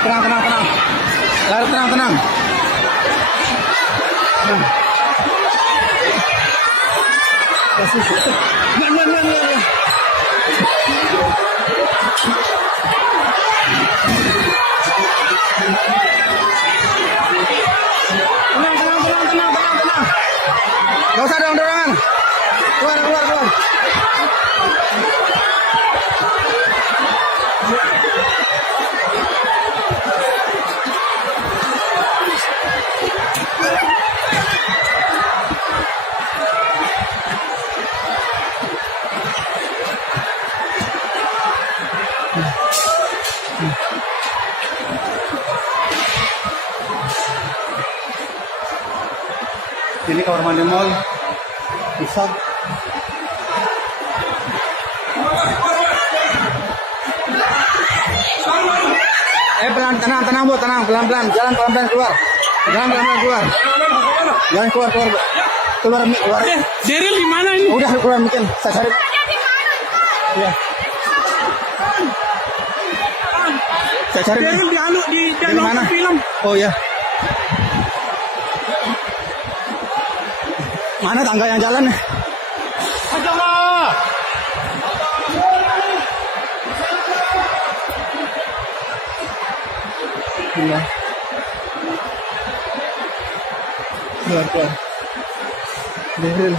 Tenang, tenang, tenang. Lari, tenang, tenang. Man. Tenang. Gak usah dorong-dorongan. Keluar. Ini kamar mandi mall Pusat. Tenang Bu, tenang, pelan-pelan, jalan pelan-pelan keluar. Jangan keluar. Daryl di mana ini? Udah keluar mungkin, saya cari. Ya. Saya cari. Daryl di mana? Film. Oh ya. Mana tangga yang jalan? Ajalah. Iya. Keluar. Daryl.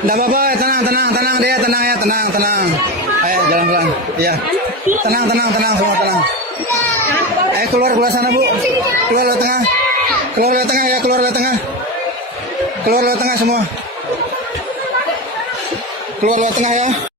Nggak apa-apa, tenang dia, tenang. Ayo jalan pelan, iya. Tenang semua tenang. Keluar sana Bu, keluar lewat tengah ya, keluar lewat tengah semua. Keluar lewat tengah ya.